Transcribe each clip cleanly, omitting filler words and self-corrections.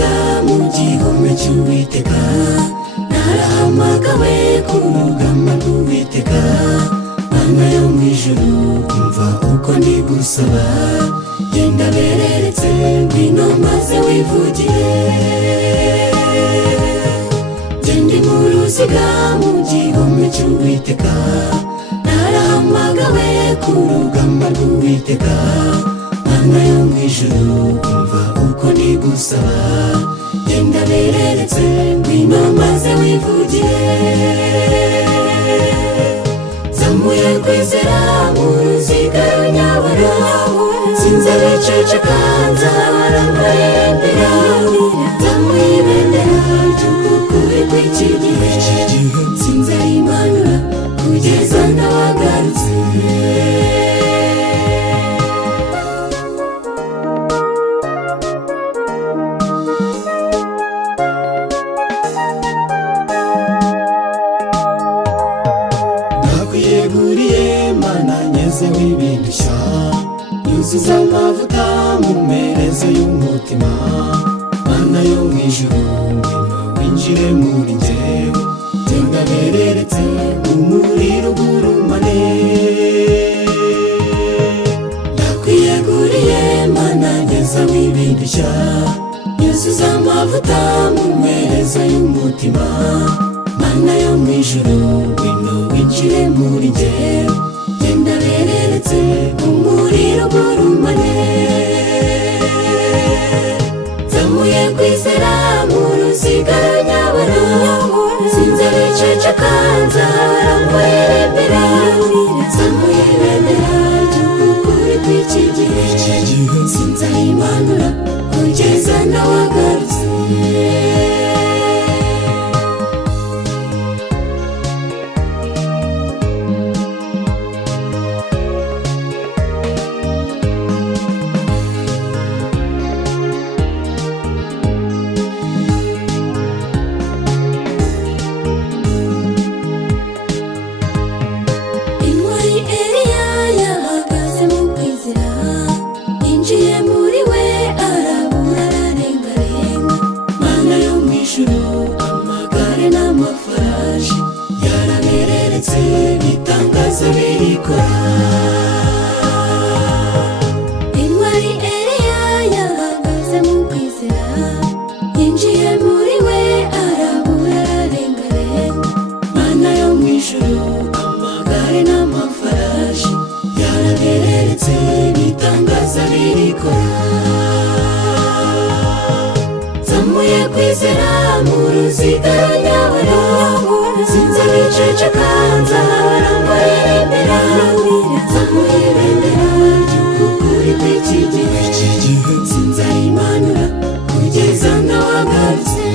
uruziga mu gihome cy'Uwiteka, narahamagawe ku rugamba rw'Uwiteka. Mana yo mu ijuru umva uko ndi gusaba, genda bereretse ngwino maze wivugire. Ndi mu ruziga mu gihome cy'Uwiteka, narahamagawe ku rugamba rw'Uwiteka. Mana yo mu ijuru umva uko ndi gusaba, genda bereretse ngwino maze wivugire. Zamuye kwizera mu ruziga runyabara, sinzabiceceka nzahora mbaririmbira. Zamuye ibendera ry'ukuri kw'iki gihe, sinzarimanura kugeza nawagarutse. Nakwiyeguriye Mana nyezeho ibindushya, yuzuza amavuta mu mperezo y'umutima. Mana yo mu ijuru ngwino winjire muri njyewe, genda bereretse umuriro ugurumane. Nakwiyeguriye Mana nyezeho ibindushya, yuzuza amavuta mu mperezo y'umutima. Mana yo mu ijuru ngwino winjire muri njyewe, genda bereretse umuriro ugurumane. Zamuye kwizera mu ruziga runyabara, sinzabiceceka nzahora mbaririmbira. Zamuye ibendera ry'ukuri kw'iki gihe, sinzarimanura kugeza nawagarutse. Amagare n'amafarashi yarabereretse, bitangaza birikora. Intwari Eliya yahagaze mu kwizera, yinjiye muri we arabura ararengarenga. Mana yo mu ijuru amagare n'amafarashi yarabereretse, bitangaza birikora. Zamuye kwizera mu ruziga runyabara, sinzabiceceka nzahora mbaririmbira. Zamuye ibendera ry'ukuri kw'iki gihe, sinzarimanura kugeza nawagarutse.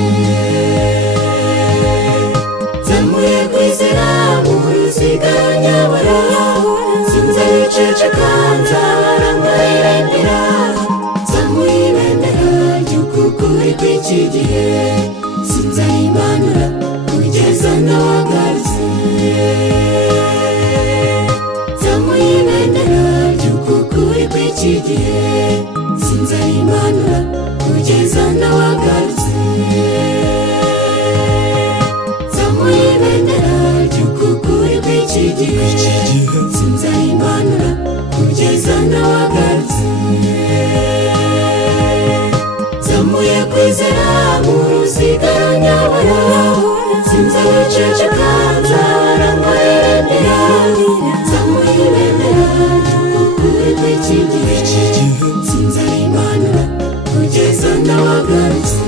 Zamuye kwizera mu ruziga runyabara, sinzabiceceka nzahora mbaririmbira. Zamuye ibendera ry'ukuri kw'iki gihe, sinzarimanura kugeza nawagarutse. Zamuye ibendera ry'ukuri kw'iki gihe, sinzarimanura kugeza nawagarutse. Zamuye ibendera ry'ukuri kw'iki gihe, sinzarimanura kugeza nawagarutse. Zamuye kwizera mu ruziga runyabara, sinzabiceceka nzahora mbaririmbira. Zamuye ibendera ry'ukuri kw'iki gihe, sinzarimanura kugeza nawagarutse.